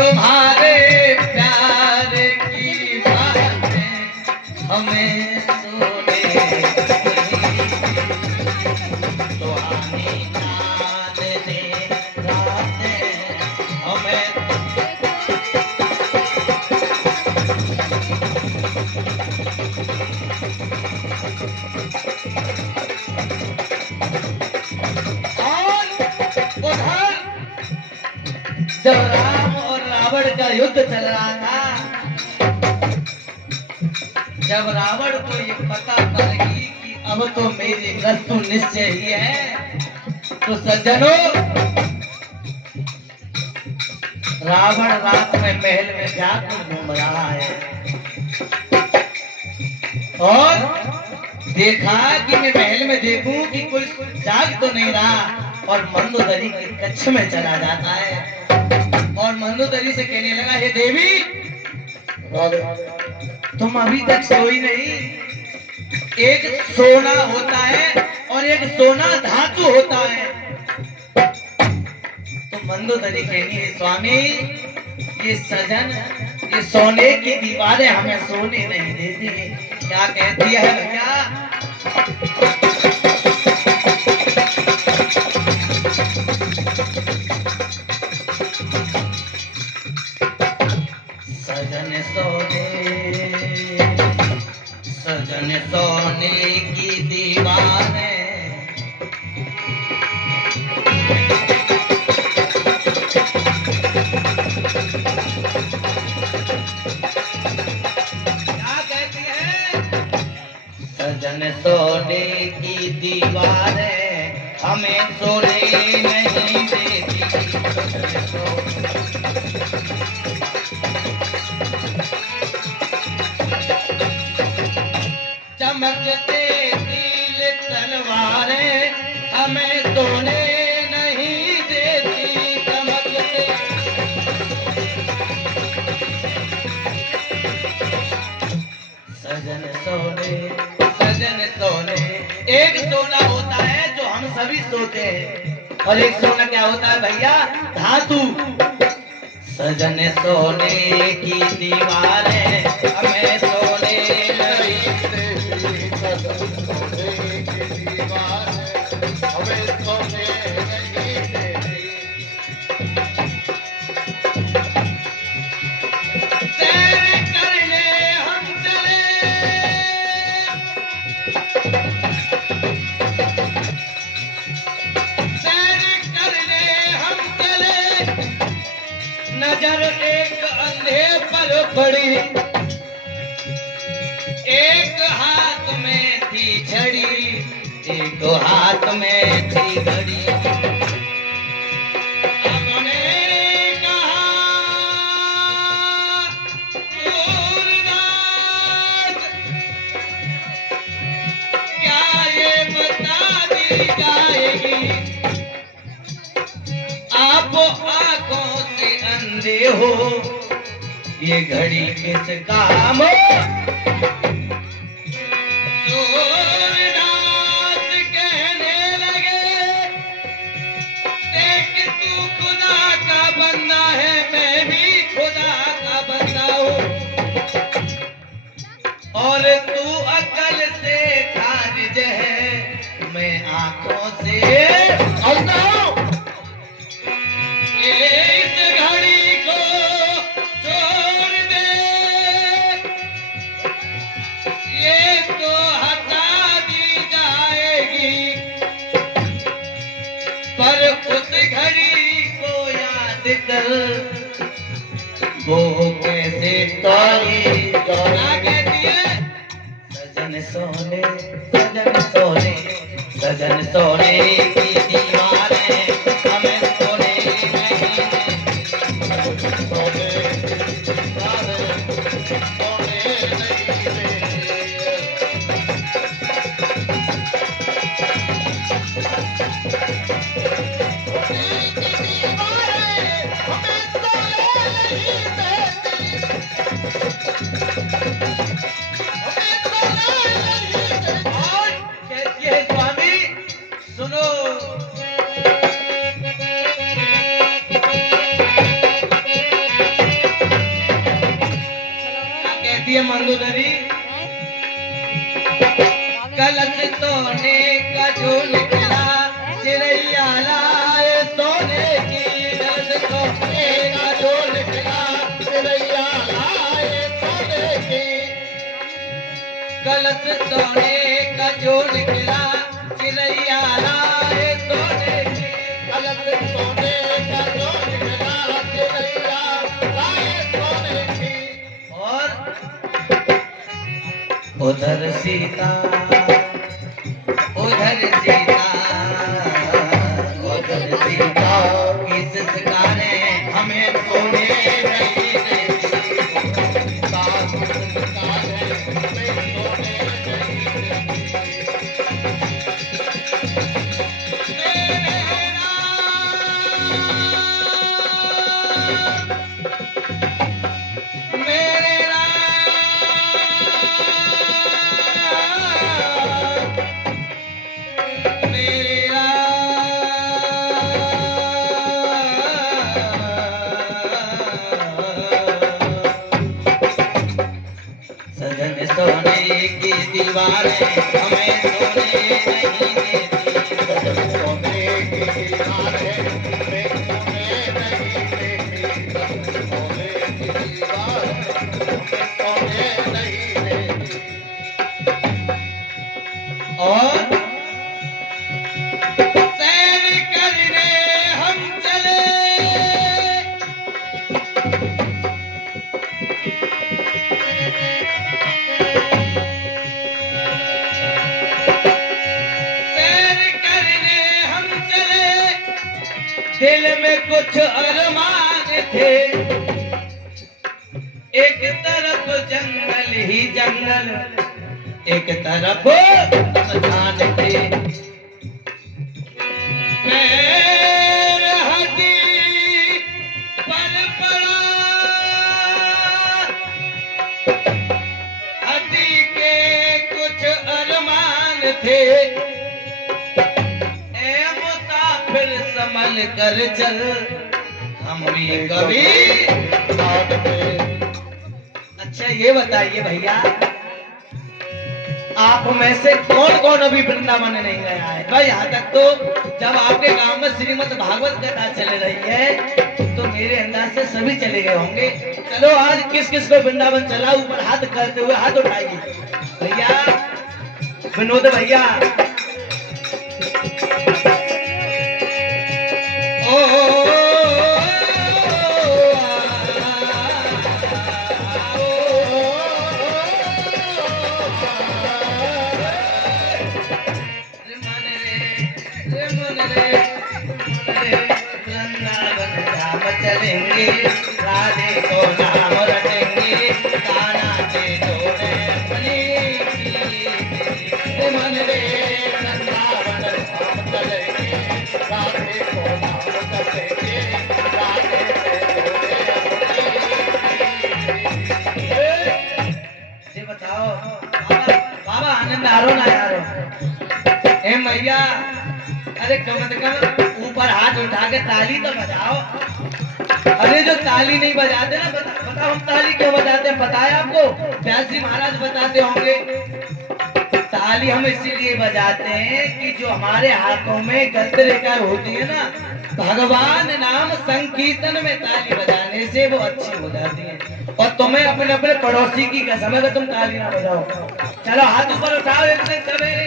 तुम्हारे प्यार की बातें हमें सोने सुहानी चाँद ने रातें हमें जब राम और रावण का युद्ध चल रहा था, जब रावण को ये पता था कि अब तो मेरी मृत्यु निश्चय ही है, तो सज्जनों रावण रात में महल में जाकर घूम रहा है और देखा कि मैं महल में देखूं कि कोई जाग तो नहीं रहा, और मंदोदरी के कक्ष में चला जाता है और मंदोदरी से कहने लगा, हे देवी तुम अभी तक सोई नहीं। एक सोना होता है और एक सोना धातु होता है। तो मंदोदरी कहनी है, स्वामी ये सजन, ये सोने की दीवारें हमें सोने नहीं देती। क्या कहती है भैया? सजन सोने की दीवारें क्या कहती है? सजन सोने की दीवारें हमें सोने नहीं देती। चमकते तीर तलवारें हमें सोने नहीं देती। चमकते सजन सोने, सजन सोने। एक सोना होता है जो हम सभी सोते हैं, और एक सोना क्या होता है भैया? धातु। सजन सोने की दीवारें हमें सोने नहीं देती। सोने की दीवारें हमें सोने नहीं देती। सैर करने हम चले, सैर करने हम चले, नजर एक अंधे पर पड़ी, एक हाथ में थी छड़ी, एक हाथ में थी घड़ी। हमने कहा सूरदास, क्या ये बता दी जाएगी? आप आंखों से अंधे हो, ये घड़ी किस काम? सूरदास कहने लगे, देख तू खुदा का बंदा है, मैं भी खुदा का बंदा हूँ, और तू अकल से खारिज है, मैं आंखों से अंधा हूँ। इस घड़ी को छोड़ दे, ये तो हटा दी जाएगी, पर उस घड़ी को याद कर, वो कैसे तारी क्या कहती है? सजन सोने, सजन सोने, सजन सोने की दीवारें हमें सोने नहीं देती। सोने की दीवारें सोने नहीं देती। सुनो कहती है मंदोदरी, कलश सोने का जो निकला चिड़ैया लाए सोने की, कलश सोने का जो निकला चिड़ैया लाए सोने की, कलश सोने का जो निकला चिड़ैया लाए सोने की, कलश सोने का जो निकला चिड़ैया लाए सोने की। और उधर सीता, उधर सीता, उधर सीता की सिसकारे हमें सोने नहीं देती, सीता की सिसकारे हमें सोने नहीं देती। मेरे राम, मेरे सजन सोने की दीवारें हमें सोने नहीं देती, सजन सोने की दीवारें हमें सोने नहीं देती, सजन सोने की दीवारें हमें सोने नहीं देती। और सैर करने हम चले, दिल में कुछ अरमान थे, एक तरफ जंगल ही जंगल, एक तरफ मैदान थे। पैर हड्डी पर पड़ा, हड्डी के कुछ अरमान थे, फिर संभल कर चल हम भी कभी लौट पे। अच्छा ये बताइए भैया, आप में से कौन कौन अभी वृंदावन नहीं गया है? भाई यहाँ तक तो जब आपके गांव में श्रीमद् भागवत कथा चल रही है तो मेरे अंदाज से सभी चले गए होंगे। चलो आज किस किस को वृंदावन चला, ऊपर हाथ करते हुए हाथ उठाइए। भैया विनोद भैया, चलेंगे राधे को नाम रटेंगे, काना के जोड़े मन रे वृंदावन धाम चलेंगे, राधे को नाम रटेंगे, राधे के जोड़े। जी बताओ बाबा, बाबा आनंद आ रो ना यार? ए मैया, अरे कम से कम ऊपर हाथ उठा के ताली तो बजाओ। अरे जो ताली नहीं बजाते ना, बताओ हम ताली क्यों बजाते हैं? पता है आपको? व्यास जी महाराज बताते होंगे। ताली हम इसीलिए बजाते हैं कि जो हमारे हाथों में गंतरेखा होती है ना, भगवान नाम संकीर्तन में ताली बजाने से वो अच्छी हो जाती है। और तुम्हें अपने अपने पड़ोसी की कसम है कि तुम ताली ना बजाओ। चलो हाथ ऊपर उठाओ एक दिन सवेरे।